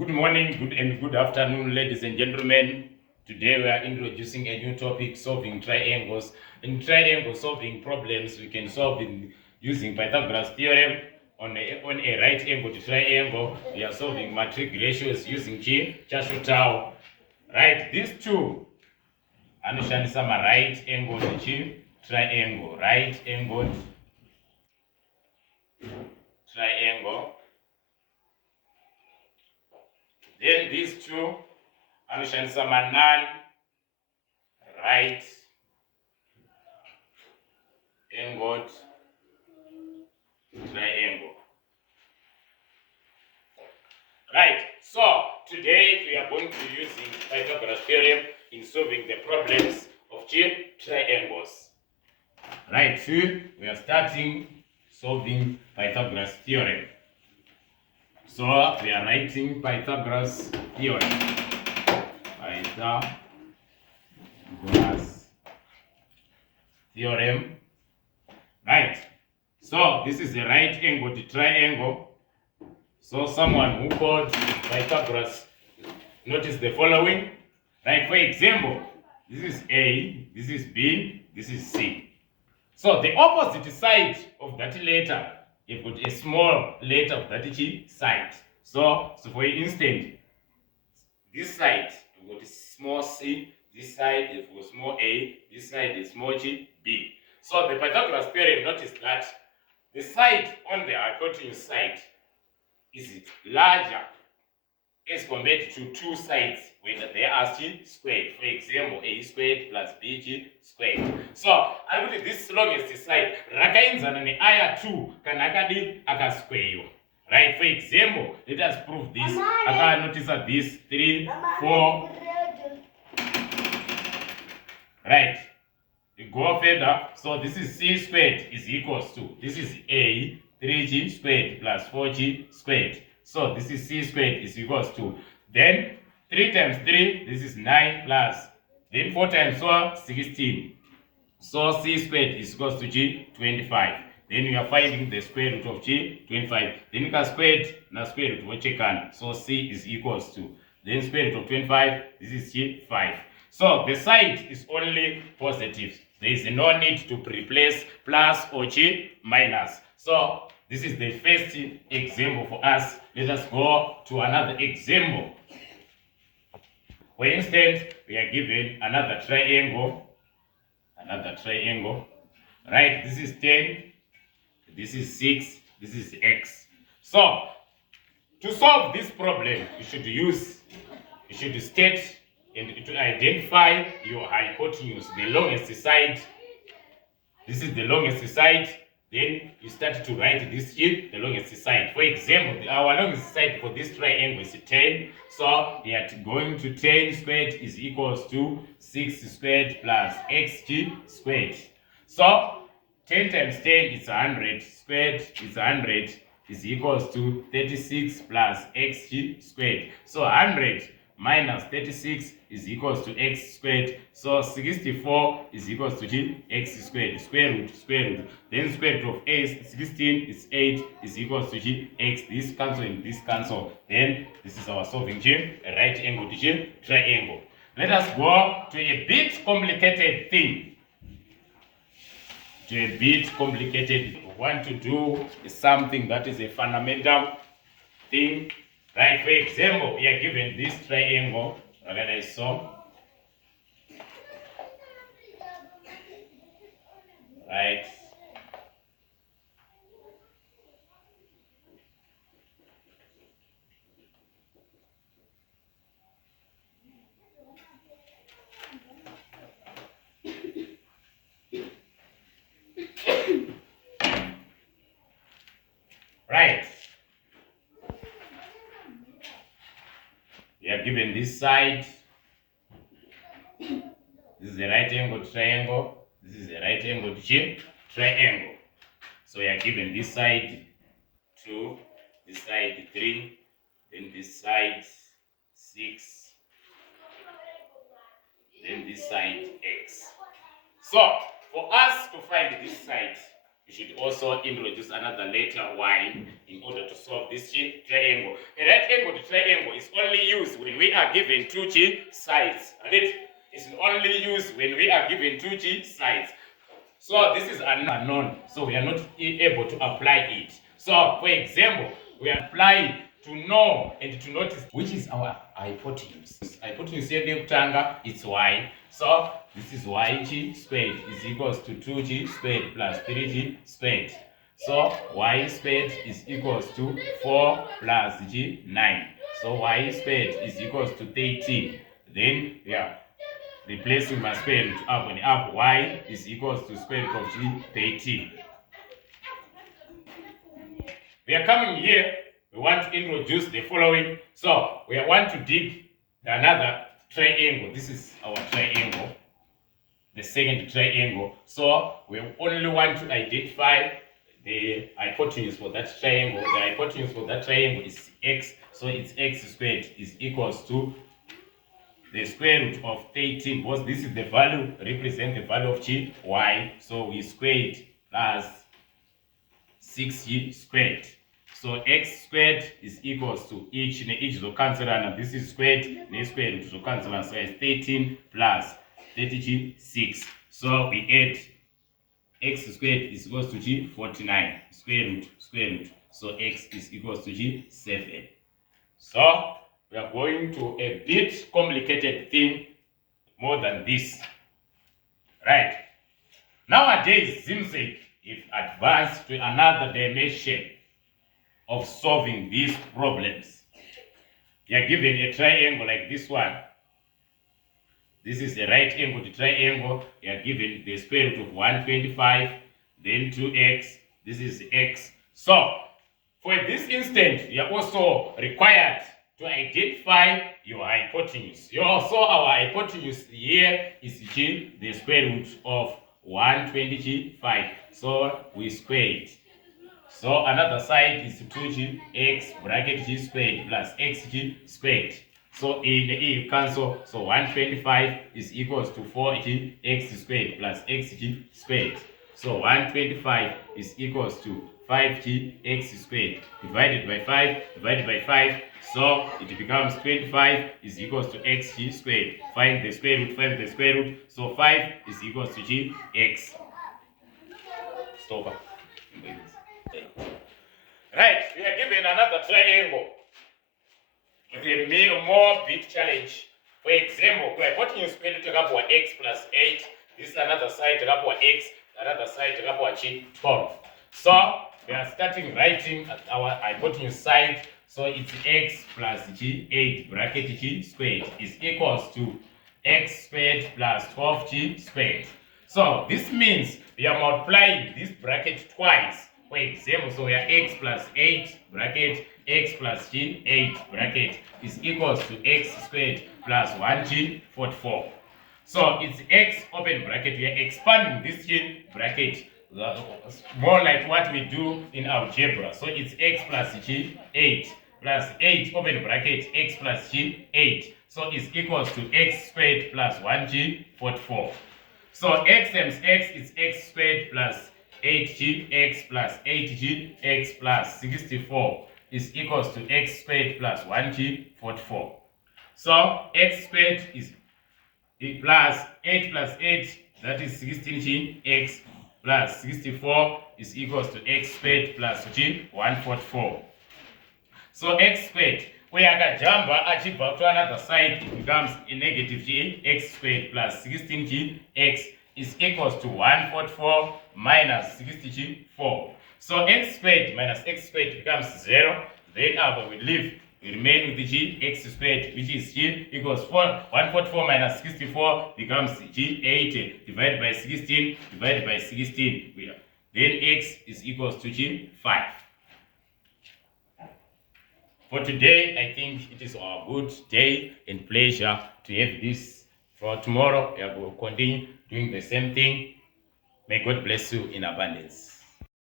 Good morning, good afternoon, ladies and gentlemen. Today we are introducing a new topic, solving triangles. In triangle solving problems, we can solve using Pythagoras theorem on a right angled triangle. We are solving matrix ratios using Chashu tau. Right, these two anoshandisa right angled triangle, right angled triangle. Then these two anoshandisa non right angled triangle. Right, so today we are going to be using Pythagoras theorem in solving the problems of triangles. Right, so we are starting solving Pythagoras theorem. So we are writing Pythagoras theorem. Pythagoras theorem. Right, so this is the right angled triangle. So someone who called Pythagoras, notice the following. Right, for example, this is A, this is B, this is C. So the opposite side of that letter, you've got a small letter of that side. So for instance, this side, you've got a small c, this side you've got small a, this side is small b. So the Pythagoras theorem, notice that the side on the hypotenuse side is larger as compared to two sides when they are squared. For example, a squared plus b squared. So I put this longest side rakainzana neaya 2 kana akadi akasquare. Right, for example, let us prove this. Notice that this 3 4. Right, we go further. So this is c squared is equals to, this is a 3g squared plus 4g squared. So this is c squared is equals to, then 3 times 3, this is 9 plus, then 4 times 4, 16. So c squared is equals to g 25. Then we are finding the square root of g 25. Then you can squared na square root of check. So c is equals to, then square root of 25, this is g 5. So the side is only positive. There is no need to replace plus or g minus. So this is the first example for us. Let us go to another example. For instance, we are given another triangle. Right, this is 10, this is 6, this is x. So to solve this problem, you should state and to identify your hypotenuse, the longest side. This is the longest side. Then you start to write this here, the longest side. For example, our longest side for this triangle is 10. So we are going to 10 squared is equals to 6 squared plus xg squared. So 10 times 10 is 100, squared is 100, is equals to 36 plus xg squared. So 100 minus 36 is equals to x squared. So 64 is equals to x squared. Square root. Then square root of a 16 is 8 is equals to x. This cancel and this cancel. Then this is our solving a right angled triangle. Let us go to a bit complicated thing. We want to do something that is a fundamental thing. Right, for example, we are given this triangle. Right. Right. We are given this side. This is a right angle triangle. This is a right angle triangle. So we are given this side 2, this side 3, then this side 6, then this side x. So for us to find this side, we should also introduce another letter y in order to solve this triangle. A right angled triangle is only used when we are given two sides. Right? It's only used when we are given two sides. So this is unknown, so we are not able to apply it. So, for example, we apply to know and to notice which is our hypotenuse. Hypotenuse here kutanga, it's y. So this is y squared is equals to 2g squared plus 3g squared. So y squared is equals to 4 plus g 9. So y squared is equals to 13. Then replacing my square root up and up, y is equals to square root of g 13. We are coming here, we want to introduce the following. So we want to dig another triangle. This is our triangle, the second triangle. So we only want to identify the hypotenuse for that triangle. The hypotenuse for that triangle is x. So it's x squared is equals to the square root of 13, because this is the value, represent the value of g, y. So we squared plus 6g squared. So x squared is equals to each will cancel, and this is squared, the square root will cancel, so it's 13 plus 30g 6. So we add x squared is equals to g 49 square root. So x is equals to g 7. So we are going to a bit complicated thing more than this. Right. Nowadays, ZIMSEC is advanced to another dimension of solving these problems. You are given a triangle like this one. This is a right angled triangle. You are given the square root of 125, then 2x. This is x. So, for this instant, you are also required to identify your hypotenuse. Our hypotenuse here is g, the square root of 125. So we squared. So another side is 2g x bracket g squared plus xg squared. So in the e you cancel. So 125 is equals to 4g x squared plus xg squared. So 125 is equals to 5g x squared divided by 5. So it becomes 25 is equals to xg squared. Find the square root, So 5 is equals to g x. Stop. Right, we are given another triangle with a more big challenge. For example, we are putting square root of x plus 8. This is another side of x, another side of g 12. So we are starting writing at our hypotenuse side. So it's x plus g 8 bracket g squared is equals to x squared plus 12g squared. So this means we are multiplying this bracket twice. For example, so we are x plus 8 bracket x plus g 8 bracket is equals to x squared plus 1g 44. So it's x open bracket. We are expanding this g bracket more like what we do in algebra. So it's x plus g 8 plus 8 open bracket x plus g 8. So it's equals to x squared plus 1g 44. So x times x is x squared plus 8gx plus 8gx plus 64 is equals to x squared plus 1g 44. So x squared is plus 8 plus 8, that is 16gx plus 64 is equals to x squared plus g 144. So x squared, we are jumper achibva to another side, it becomes a negative g x squared plus 16gx is equals to 144 minus 64. So x squared minus x squared becomes 0. Then we remain with the g x squared, which is g equals 144 minus 64 becomes g 8 divided by 16 divided by 16. Then x is equals to g 5. For today, I think it is a good day and pleasure to have this. For tomorrow, we will continue doing the same thing. May God bless you in abundance.